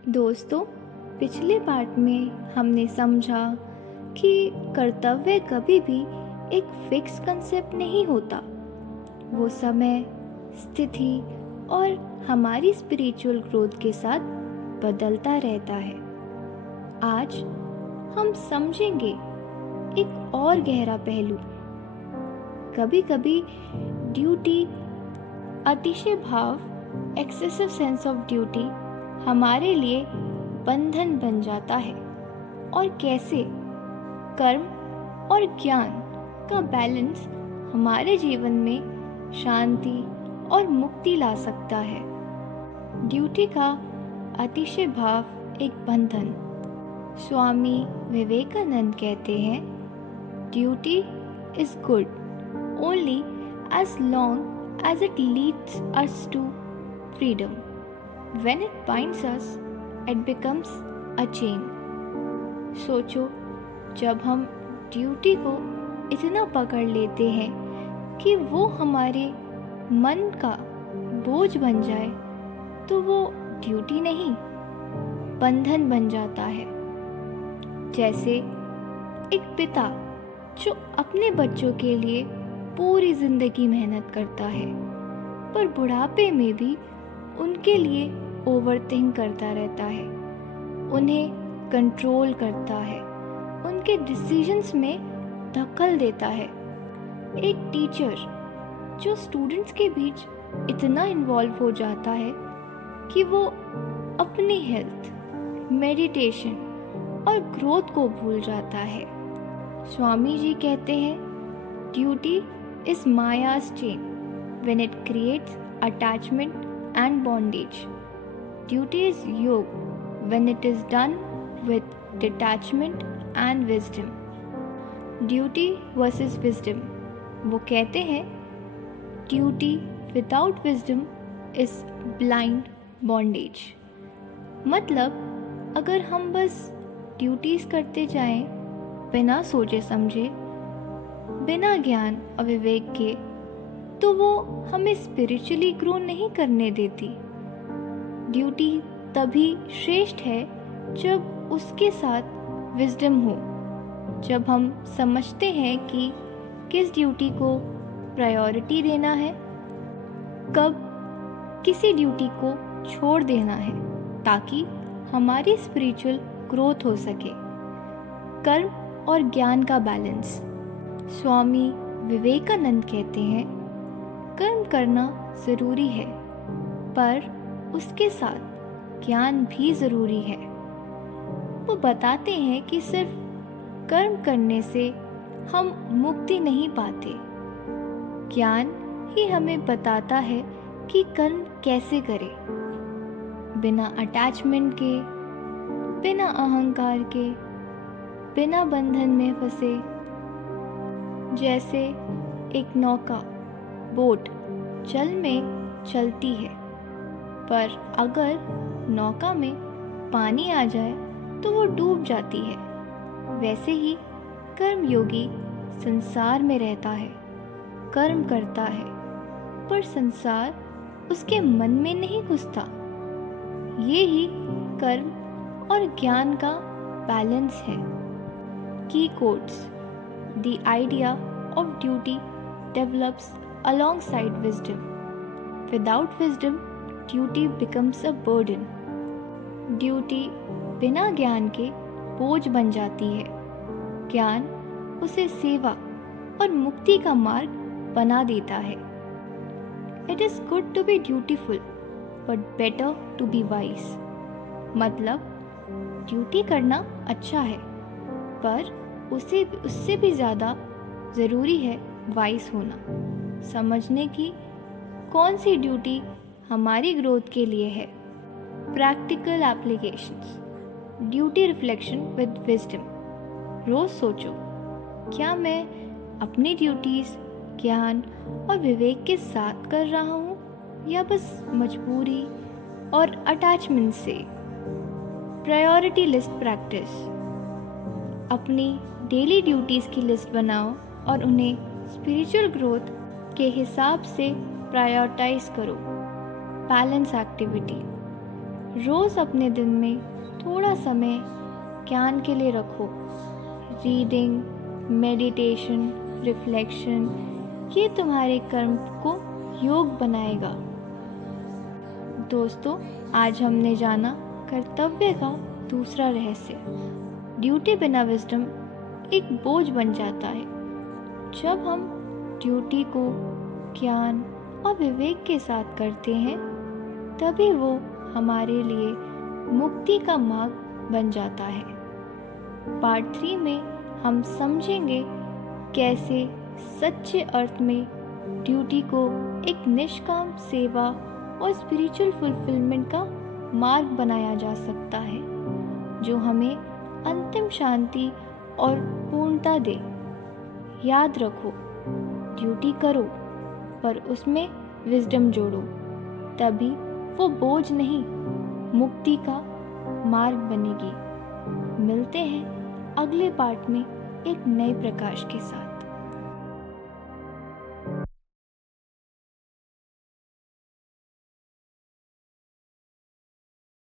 दोस्तों, पिछले पार्ट में हमने समझा कि कर्तव्य कभी भी एक फिक्स कंसेप्ट नहीं होता। वो समय, स्थिति और हमारी स्पिरिचुअल ग्रोथ के साथ बदलता रहता है। आज हम समझेंगे एक और गहरा पहलू। कभी कभी ड्यूटी, अतिशय भाव, एक्सेसिव सेंस ऑफ ड्यूटी हमारे लिए बंधन बन जाता है, और कैसे कर्म और ज्ञान का बैलेंस हमारे जीवन में शांति और मुक्ति ला सकता है। ड्यूटी का अतिशय भाव एक बंधन। स्वामी विवेकानंद कहते हैं, duty is good only as long as it leads us to freedom. When it binds us, it becomes a chain. सोचो, जब हम ड्यूटी को इतना पकड़ लेते हैं कि वो हमारे मन का बोझ बन जाए, तो वो ड्यूटी नहीं, बंधन बन जाता है। जैसे एक पिता जो अपने बच्चों के लिए पूरी जिंदगी मेहनत करता है, पर बुढ़ापे में भी उनके लिए ओवरथिंक करता रहता है, उन्हें कंट्रोल करता है, उनके डिसीजंस में दखल देता है। एक टीचर जो स्टूडेंट्स के बीच इतना इन्वॉल्व हो जाता है कि वो अपनी हेल्थ, मेडिटेशन और ग्रोथ को भूल जाता है। स्वामी जी कहते हैं, duty is Maya's chain when it creates attachment and bondage. Duty is yoga when it is done with detachment and wisdom. Duty versus wisdom. वो कहते हैं, duty without wisdom is blind bondage. मतलब अगर हम बस ड्यूटीज करते जाएं बिना सोचे समझे, बिना ज्ञान और विवेक के, तो वो हमें स्पिरिचुअली ग्रो नहीं करने देती। ड्यूटी तभी श्रेष्ठ है जब उसके साथ विजडम हो, जब हम समझते हैं कि किस ड्यूटी को प्रायोरिटी देना है, कब किसी ड्यूटी को छोड़ देना है, ताकि हमारी स्पिरिचुअल ग्रोथ हो सके। कर्म और ज्ञान का बैलेंस। स्वामी विवेकानंद कहते हैं, कर्म करना ज़रूरी है, पर उसके साथ ज्ञान भी ज़रूरी है। वो बताते हैं कि सिर्फ कर्म करने से हम मुक्ति नहीं पाते, ज्ञान ही हमें बताता है कि कर्म कैसे करें, बिना अटैचमेंट के, बिना अहंकार के, बिना बंधन में फंसे। जैसे एक नौका, बोट जल में चलती है, पर अगर नौका में पानी आ जाए तो वो डूब जाती है। वैसे ही कर्मयोगी संसार में रहता है, कर्म करता है, पर संसार उसके मन में नहीं घुसता। ये ही कर्म और ज्ञान का बैलेंस है। की quotes: the idea of duty develops alongside wisdom. Without wisdom, duty becomes a burden. Duty बिना ज्ञान के बोझ बन जाती है, ज्ञान उसे सेवा और मुक्ति का मार्ग बना देता है। It is good to be dutiful, but better to be wise. मतलब ड्यूटी करना अच्छा है, पर उससे भी ज़्यादा ज़रूरी है वाइज होना, समझने की कौन सी ड्यूटी हमारी ग्रोथ के लिए है। Practical applications. Duty reflection with wisdom. रोज़ सोचो, क्या मैं अपनी ड्यूटीज़ ज्ञान और विवेक के साथ कर रहा हूँ, या बस मजबूरी और अटैचमेंट से। Priority list practice. अपनी डेली ड्यूटीज़ की लिस्ट बनाओ और उन्हें स्पिरिचुअल ग्रोथ के हिसाब से प्रायोरिटाइज करो। Balance activity. रोज़ अपने दिन में थोड़ा समय ज्ञान के लिए रखो। रीडिंग, मेडिटेशन, रिफ्लेक्शन, ये तुम्हारे कर्म को योग बनाएगा। दोस्तों, आज हमने जाना कर्तव्य का दूसरा रहस्य। ड्यूटी बिना विजडम एक बोझ बन जाता है। जब हम ड्यूटी को ज्ञान और विवेक के साथ करते हैं, तभी वो हमारे लिए मुक्ति का मार्ग बन जाता है। पार्ट 3 में हम समझेंगे कैसे सच्चे अर्थ में ड्यूटी को एक निष्काम सेवा और स्पिरिचुअल फुलफिलमेंट का मार्ग बनाया जा सकता है, जो हमें अंतिम शांति और पूर्णता दे। याद रखो, ड्यूटी करो पर उसमें विजडम जोड़ो, तभी वो बोझ नहीं, मुक्ति का मार्ग बनेगी। मिलते हैं अगले पार्ट में एक नए प्रकाश के साथ।